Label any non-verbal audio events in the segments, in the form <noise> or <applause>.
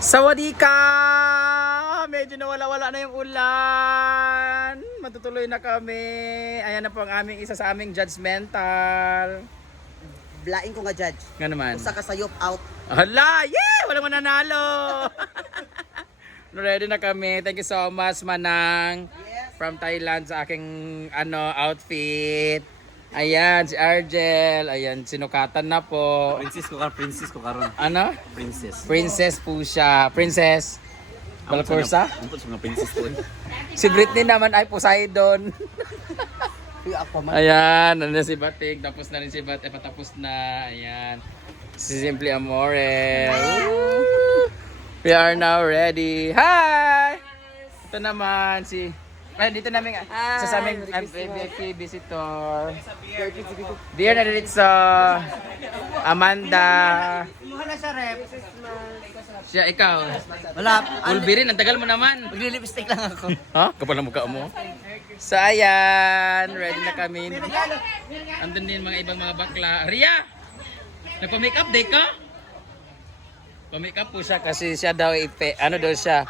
Sawadika! Medyo nawala-wala na yung ulan. Matutuloy na kami. Ayan na po ang aming isa sa aming judgmental. Blaing ko nga judge. Nga naman. Usa ka sayop out. Hala! Yeah! Walang mananalo! <laughs> Ready na kami. Thank you so much, Manang. Yes. From Thailand sa aking ano outfit. Ayan, si Argel. Ayan, sinukatan na po. Princess ko karon, princess ko karon. Ano? Princess. Princess po siya. Princess. Balcorsa? Ang mga princess ko. eh. Si Britney naman ay Poseidon. Uy, ako man. Ayan, ano na si Batik. Tapos na rin si Bat. Eh, patapos na. Ayan. Si Simply Amore. Woo! We are now ready. Hi! Ito naman si... Ay, dito namin sa aming uh, VIP visitor. Dear na dito Amanda. Kumuha na siya rep. Siya, ikaw. Wala. Ulbirin, ang tagal mo naman. Magli-lipstick lang ako. Ha? Kapal ang mukha mo. So ayan, ready na kami. Andun din mga ibang mga bakla. Ria! Nagpa-make up day ka? Pa-make up po siya kasi siya daw ipe, ano daw siya,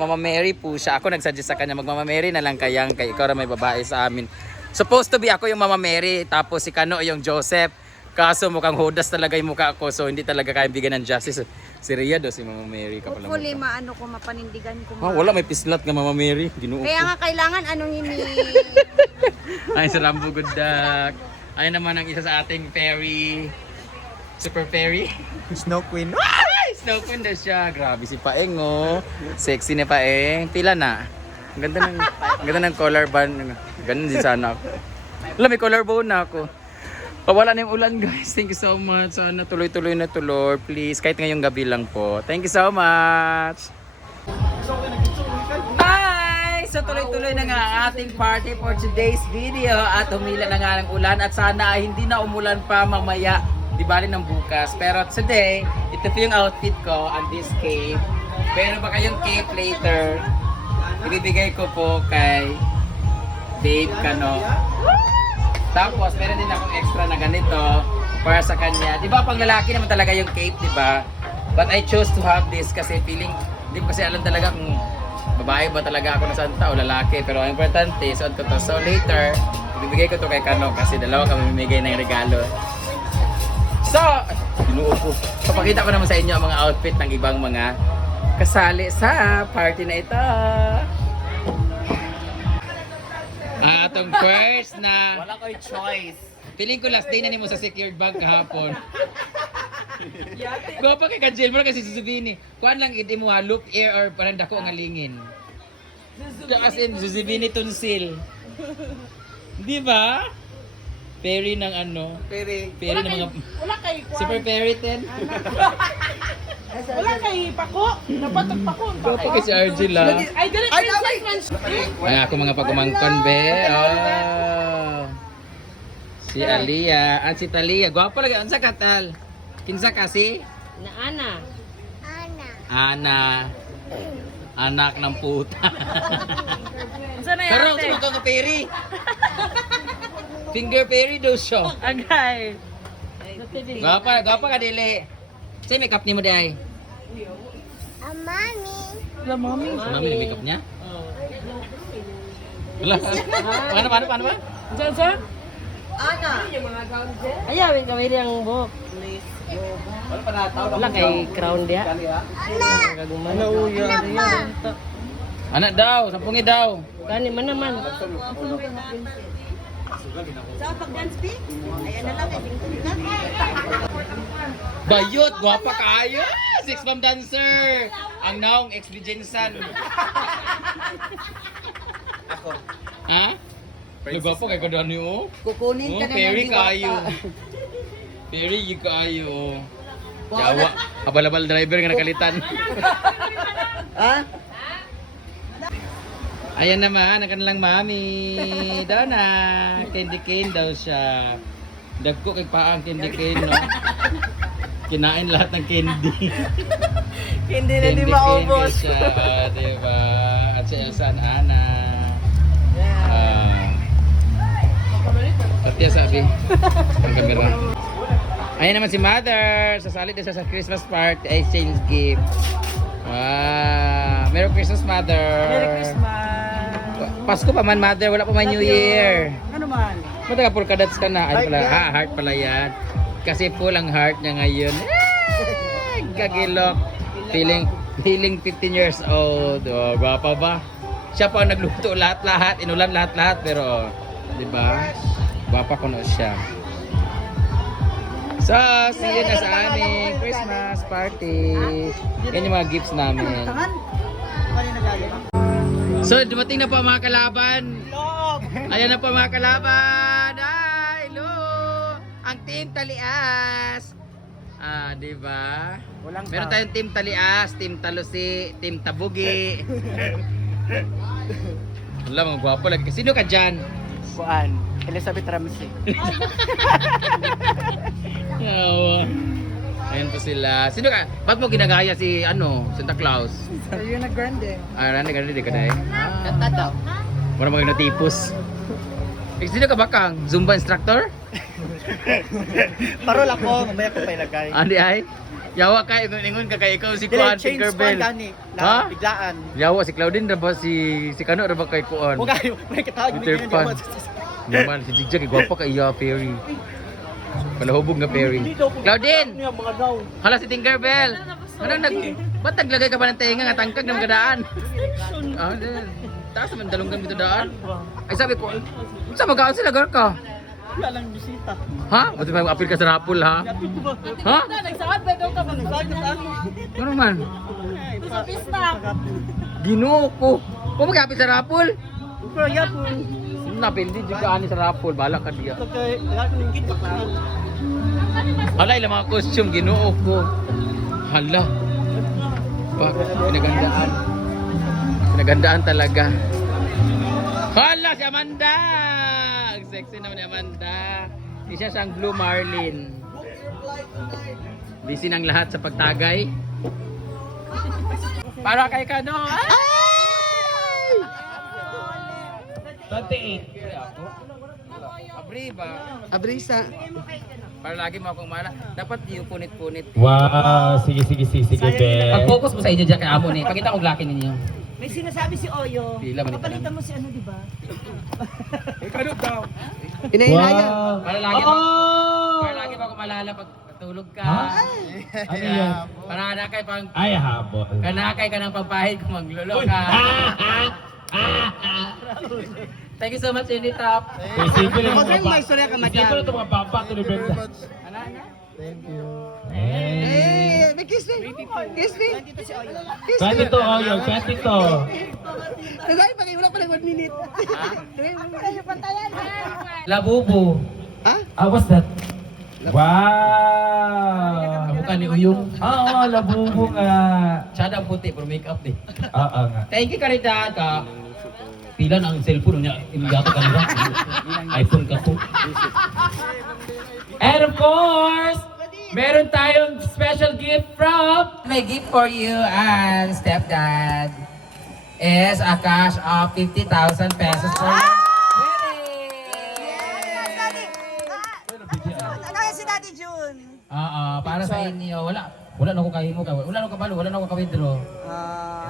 Mama Mary po siya. Ako nagsuggest sa kanya, mag Mama Mary na lang kayang kay ikaw na may babae sa amin. Supposed to be ako yung Mama Mary, tapos si Kano yung Joseph. Kaso mukhang hodas talaga yung mukha ko, so hindi talaga kaya bigyan ng justice. Si Ria daw si Mama Mary. Kapal ang Hopefully, maano ko, mapanindigan ko. Ah, wala may pislat nga Mama Mary. Ginuo Kaya ko. nga kailangan anong <laughs> hini... Ay, sa Rambo Good Duck. Ay naman ang isa sa ating fairy. Super fairy. Snow Queen. <laughs> Snow Queen daw siya. Grabe si Paeng, oh. Sexy ni Paeng. Pila na. Ang ganda ng, ang ganda ng collar band. Ganun din sana ako. Wala, may collar bone na ako. Pawala na yung ulan, guys. Thank you so much. Sana tuloy-tuloy na tuloy. Please, kahit ngayong gabi lang po. Thank you so much. Hi! So tuloy-tuloy na nga ating party for today's video at humila na nga ng ulan at sana hindi na umulan pa mamaya di bali ng bukas. Pero today, ito po yung outfit ko on this cape. Pero ba kayong cape later? Ibibigay ko po kay Dave Kano. Tapos meron din akong extra na ganito para sa kanya. Di ba pang lalaki naman talaga yung cape, di ba? But I chose to have this kasi feeling, di ko kasi alam talaga kung babae ba talaga ako na santa o lalaki. Pero ang importante, suot ko to. So later, ibibigay ko to kay Kano kasi dalawa kami mamimigay ng regalo. So, binuo ko. Papakita ko naman sa inyo ang mga outfit ng ibang mga kasali sa party na ito. Ah, atong first na Wala ko'y choice. Feeling ko last day na nimo sa secured bank kahapon. Go pa kay Kajel mo kasi susubini. Kuan lang idi mo ha, loop air or parang dako nga lingin. As in susubini tonsil. Di ba? Perry ng ano? Pero, Perry ng mga Wala kay Super Perry 10. <laughs> Wala kay pako. Napatag pako. Go pa kay si Argela. Ay, dali Ay, man. Ay ako mga pagumangkon be. Oh. Si Alia, at si Talia. Gwapo lagi unsa ka tal? Kinsa ka si? Na Ana. Ana. Anak ng puta. Unsa na Pero yan? sa mga peri. Finger peri daw siya. Agay. Gapa, gapa ka dili. Say makeup ni mo day. La mami. Mami na makeup niya? Wala. Paano, paano, paano ba? Diyan sa? Ana. Ayawin kami ang buhok. Wala pa nataw. Wala kay crown dia. Ano uya? Anak daw, sampungi daw. Gani man naman. Bayot, gwapa kayo. Six mom dancer. Ang naong ex Jensen. Ako. Ha? Nagwapo kay kada niyo. Kukunin Oh, ka na Perry ng kayo. Perry you kayo. Jawa, abal-abal driver nga nakalitan. Ha? Ayan naman, ang kanilang mami. Daw na. Candy cane daw siya. Dagko kay paang candy cane, no? Kinain lahat ng candy. Hindi na candy di maubos. kay siya. Ah, diba? At si Elsa and Ana. Ah. Katya sabi. Ang kamera. Ayan naman si Mother. Sasali din siya sa Christmas party. Exchange gift. Wow. Merry Christmas, Mother. Merry Christmas. Pasko pa man, Mother. Wala pa man New Year. Ano man? Polka dots ka na? Ay, pala, ah, heart pala yan. Kasi full ang heart niya ngayon. Ah, <laughs> Gagilok. Feeling, feeling 15 years old. Oh, gwapa ba? Siya pa ang nagluto lahat-lahat, inulan lahat-lahat, pero, di ba? Gwapa ko na siya. So, see you na sa aming Christmas party. Yan yung mga gifts namin. Tangan? Ano yung nagalit? So, dumating na po mga kalaban. Ayan na po mga kalaban. Ay, hello. Ang team Talias. Ah, di ba? Meron tayong team Talias, team Talusi, team Tabugi. Wala, mga gwapo lagi. Sino ka dyan? Kuan. Elizabeth Ramsey. <laughs> Yawa. Ayan po sila. Sino ka? Ba't mo ginagaya si, ano, Santa Claus? Ayun na grande. Ah, rani ka di ka dahil. Kanta daw. Wala mga natipos. Eh, sino ka bakang? Zumba instructor? <laughs> Parol ako, mamaya ko pa ilagay. Andi ay? Yawa ka, ingon ka kay ikaw si Dili, Kuan span gani. Ha? Na biglaan. Yawa si Claudine ra ba si si Kano ra ba kay Kuan? Huwag kayo, may katawag Peter Pan. Naman si Jigja kay gwapo kay iya Perry. Palahubog nga Perry. Claudine, Ano hala si Tinkerbell. Ano nag Ba't naglagay ka ba ng tenga nga tangkag na magadaan? Ah, din. Taas man dalunggan dito daan. Ay sabi ko, sa magaan sila gar ka? Wala lang bisita. Ha? Buti pa apil ka sa rapol ha? Ha? Nagsawad ba daw ka ba? Nagsawad ka sa ano? Ano man? Sa pista. Ginoo ko. Kung magkapit sa rapol, Pero yapon. Napindi juga ani sa rapol, bala ka diya. Hala, ilang mga costume, ginoo ko. Hala. Bak, pinagandaan. Pinagandaan talaga. Hala, si Amanda! Sexy naman ni Amanda. Isa siyang Blue Marlin. Busy ng lahat sa pagtagay. Para kay Kano. Ay! 28. Abri ba? Abrisa. Para lagi mo akong mala. Dapat yung punit-punit. Wow, sige, sige, sige, sige, be. Pag-focus mo sa inyo dyan kay Amo ni. Pakita ko laki ninyo. May sinasabi si Oyo. Pila mo si ano, di ba? <laughs> Inahinayang. Wow. Para lagi mo. Oh! Para lagi mo ako malala pag tulog ka. Ha? Ano yan? Para nakay pang Ay, habol. kanakay ka ng pampahid kung maglulo ka. Thank you so much, Indy Top. Isipin lang Kasi may istorya ka na dyan. Isipin lang itong mga ko ni Brenda. Ano, ano? Eh. Eh, may kiss me. Kiss me. Kiss me. to, Oyo. Pwede to. Tagay, pag wala pa lang 1 minute. Labubo. Ha? Ah, what's that? Wow! Kamukha ni Uyong. Oo, labubo nga. Ang puti, pero makeup din. Oo nga. Thank you, Karidad. Ka. Pila na ang cellphone niya. Imigato ka nila. iPhone ka po. And of course, meron tayong special gift from My gift for you and stepdad is a cash of 50,000 pesos for your wedding. Ano yan si Daddy June? Oo, para sa inyo. Wala. Wala na ko kahimo ka. Wala na ko kabalo. Wala na ko kawidro.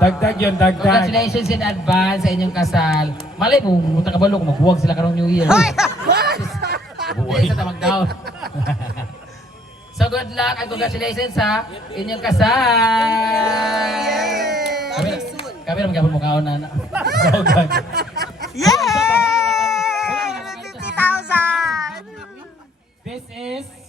dagdag yun, dagdag. Congratulations in advance sa inyong kasal. Malay mo, muta kabalo kung magbuwag sila karong New Year. Buhay sa tamag down. <laughs> so good luck and congratulations sa inyong kasal. Kami, kami naman gabon mo kaon na. <laughs> Yay! 50,000! This is